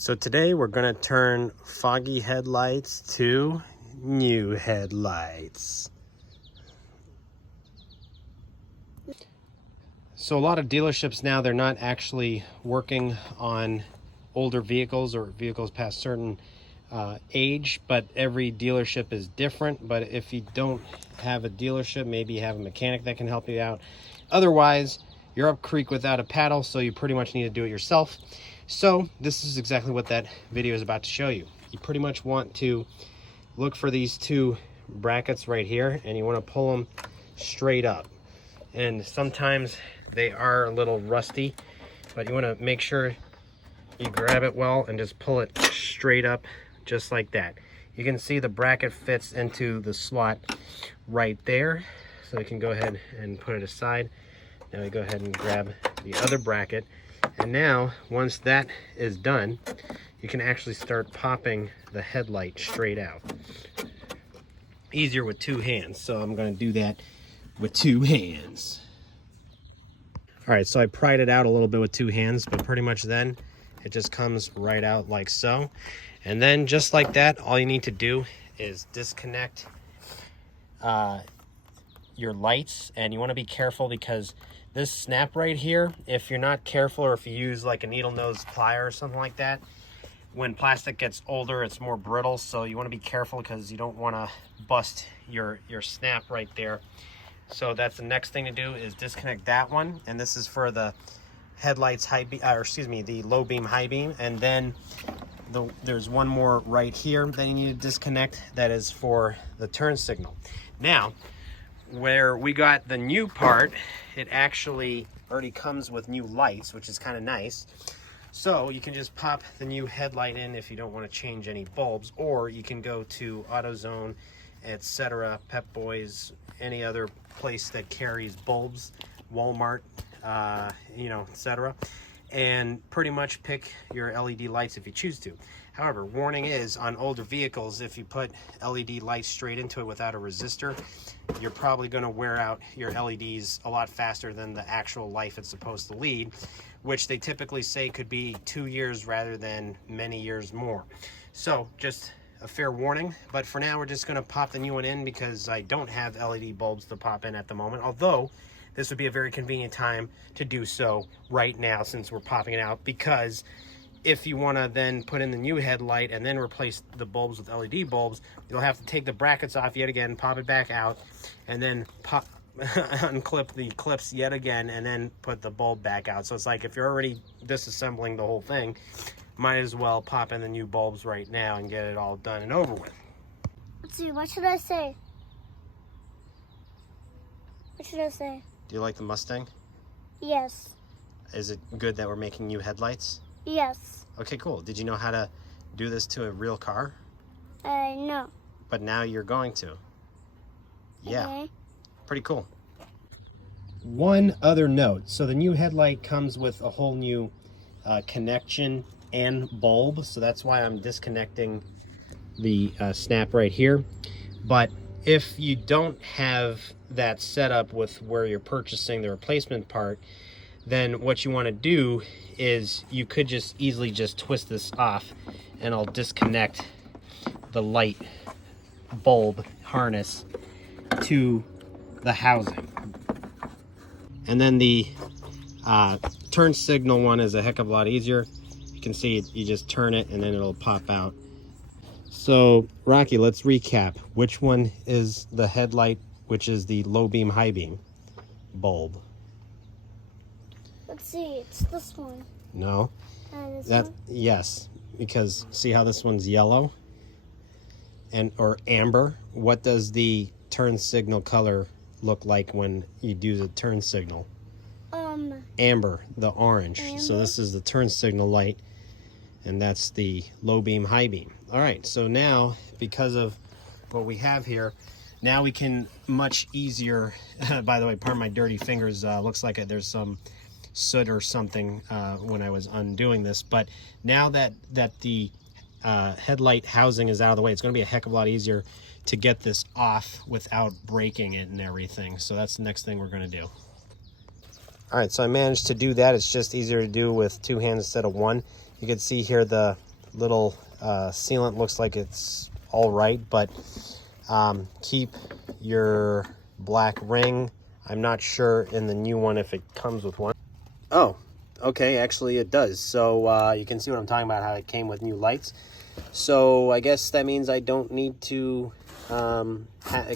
So today we're going to turn foggy headlights to new headlights. So a lot of dealerships now, they're not actually working on older vehicles or vehicles past certain age, but every dealership is different. But if you don't have a dealership, maybe you have a mechanic that can help you out. Otherwise, you're up creek without a paddle, so you pretty much need to do it yourself. So this is exactly what that video is about to show you. You pretty much want to look for these two brackets right here, and you want to pull them straight up. And sometimes they are a little rusty, but you want to make sure you grab it well and just pull it straight up just like that. You can see the bracket fits into the slot right there, so you can go ahead and put it aside. Now we go ahead and grab the other bracket, and now once that is done, you can actually start popping the headlight straight out. Easier with two hands, so I'm going to do that with two hands. All right, so I pried it out a little bit with two hands, but pretty much then it just comes right out like so. And then just like that, all you need to do is disconnect your lights. And you want to be careful because this snap right here, if you're not careful, or if you use like a needle nose plier or something like that, when plastic gets older, it's more brittle. So you want to be careful because you don't want to bust your snap right there. So that's the next thing to do, is disconnect that one. And this is for the headlights high beam, or excuse me, the low beam, high beam. And then there's one more right here that you need to disconnect. That is for the turn signal. Now, where we got the new part, it actually already comes with new lights, which is kind of nice. So you can just pop the new headlight in if you don't want to change any bulbs, or you can go to AutoZone, etc., Pep Boys, any other place that carries bulbs, Walmart, etc., and pretty much pick your LED lights if you choose to. However, warning is, on older vehicles, if you put LED lights straight into it without a resistor, you're probably going to wear out your LEDs a lot faster than the actual life it's supposed to lead, which they typically say could be 2 years rather than many years more. So just a fair warning. But for now, we're just going to pop the new one in because I don't have LED bulbs to pop in at the moment, although this would be a very convenient time to do so right now since we're popping it out. Because if you want to then put in the new headlight and then replace the bulbs with LED bulbs, you'll have to take the brackets off yet again, pop it back out, and then unclip the clips yet again, and then put the bulb back out. So it's like, if you're already disassembling the whole thing, might as well pop in the new bulbs right now and get it all done and over with. Let's see, what should I say? What should I say? Do you like the Mustang? Yes. Is it good that we're making new headlights? Yes. Okay, cool. Did you know how to do this to a real car? No. But now you're going to. Yeah. Okay. Pretty cool. One other note. So the new headlight comes with a whole new connection and bulb. So that's why I'm disconnecting the snap right here. But if you don't have that set up with where you're purchasing the replacement part, then what you want to do is you could just easily just twist this off, and I'll disconnect the light bulb harness to the housing. And then the turn signal one is a heck of a lot easier. You can see it, you just turn it and then it'll pop out. So Rocky, let's recap. Which one is the headlight, which is the low beam, high beam bulb? Let's see, it's this one. No. This That one? Yes, because see how this one's yellow or amber? What does the turn signal color look like when you do the turn signal? Amber, the orange. Amber. So this is the turn signal light, and that's the low beam, high beam. All right, so now because of what we have here, now we can much easier, by the way, pardon my dirty fingers, looks like there's some soot or something when I was undoing this, but now that the headlight housing is out of the way, it's going to be a heck of a lot easier to get this off without breaking it and everything. So that's the next thing we're going to do. All right, so I managed to do that. It's just easier to do with two hands instead of one. You can see here the little sealant looks like it's all right, but keep your black ring. I'm not sure in the new one if it comes with one. Oh, okay, actually it does. So you can see what I'm talking about, how it came with new lights. So I guess that means I don't need to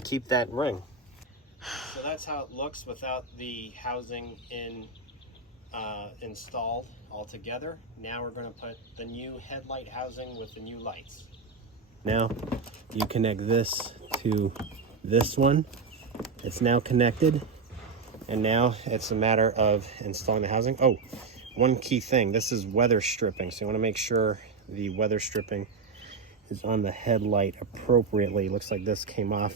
keep that ring. So that's how it looks without the housing installed altogether. Now we're going to put the new headlight housing with the new lights. Now you connect this to this one. It's now connected, and now it's a matter of installing the housing. Oh, one key thing, this is weather stripping, so you want to make sure the weather stripping is on the headlight appropriately. Looks like this came off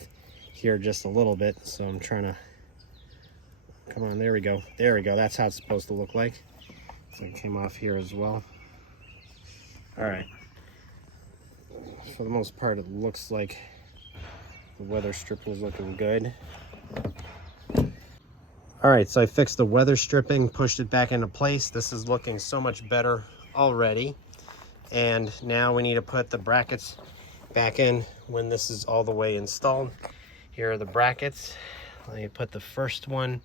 here just a little bit, so I'm trying to, come on, there we go, that's how it's supposed to look like. So it came off here as well. All right, for the most part it looks like the weather stripping is looking good. All right, so I fixed the weather stripping, pushed it back into place. This is looking so much better already. And now we need to put the brackets back in when this is all the way installed. Here are the brackets. Let me put the first one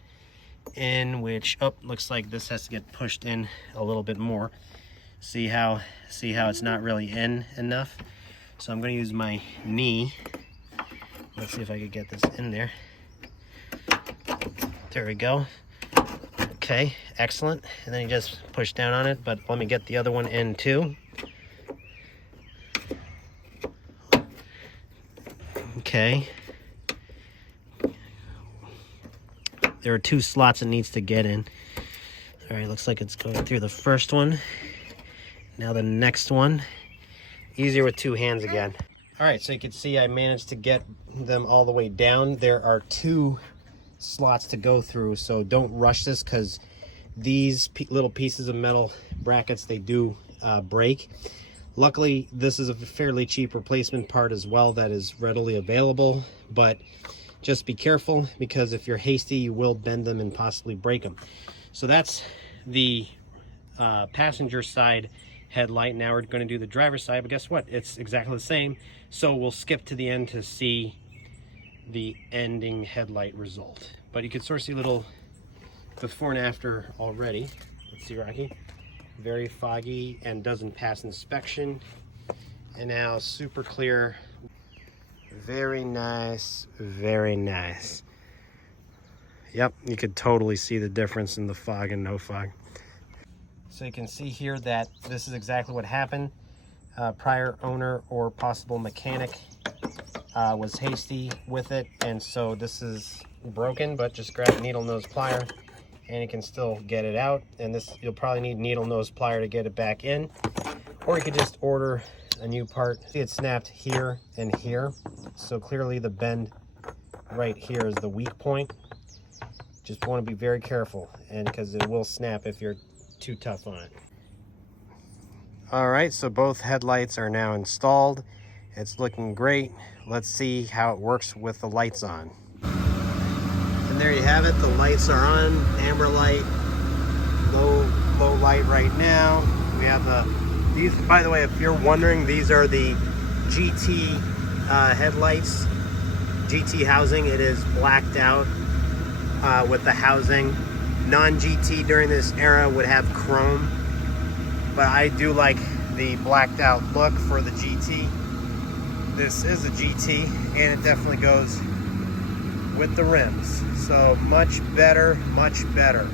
in, which, oh, looks like this has to get pushed in a little bit more. See how it's not really in enough? So I'm gonna use my knee. Let's see if I could get this in there. There we go. Okay, excellent. And then you just push down on it, but let me get the other one in too. Okay. There are 2 slots it needs to get in. All right, looks like it's going through the first one. Now the next one. Easier with 2 hands again. All right, so you can see I managed to get them all the way down. There are 2 slots to go through, so don't rush this, because these little pieces of metal brackets, they do break. Luckily, this is a fairly cheap replacement part as well that is readily available, but just be careful, because if you're hasty, you will bend them and possibly break them. So that's the passenger side headlight. Now we're going to do the driver's side, but guess what? It's exactly the same. So we'll skip to the end to see the ending headlight result. But you can sort of see a little before and after already. Let's see, Rocky. Very foggy and doesn't pass inspection. And now super clear. Very nice, very nice. Yep, you could totally see the difference in the fog and no fog. So you can see here that this is exactly what happened. Prior owner or possible mechanic was hasty with it, and so this is broken, but just grab a needle nose plier and you can still get it out. And this, you'll probably need needle nose plier to get it back in, or you could just order a new part. See, it snapped here and here, so clearly the bend right here is the weak point. Just want to be very careful, and because it will snap if you're too tough on it. All right, so both headlights are now installed. It's looking great. Let's see how it works with the lights on. And there you have it. The lights are on. Amber light, low light right now. We have these, by the way, if you're wondering, these are the GT headlights. GT housing. It is blacked out with the housing. Non-GT during this era would have chrome, but I do like the blacked out look for the GT. This is a GT, and it definitely goes with the rims. So much better, much better.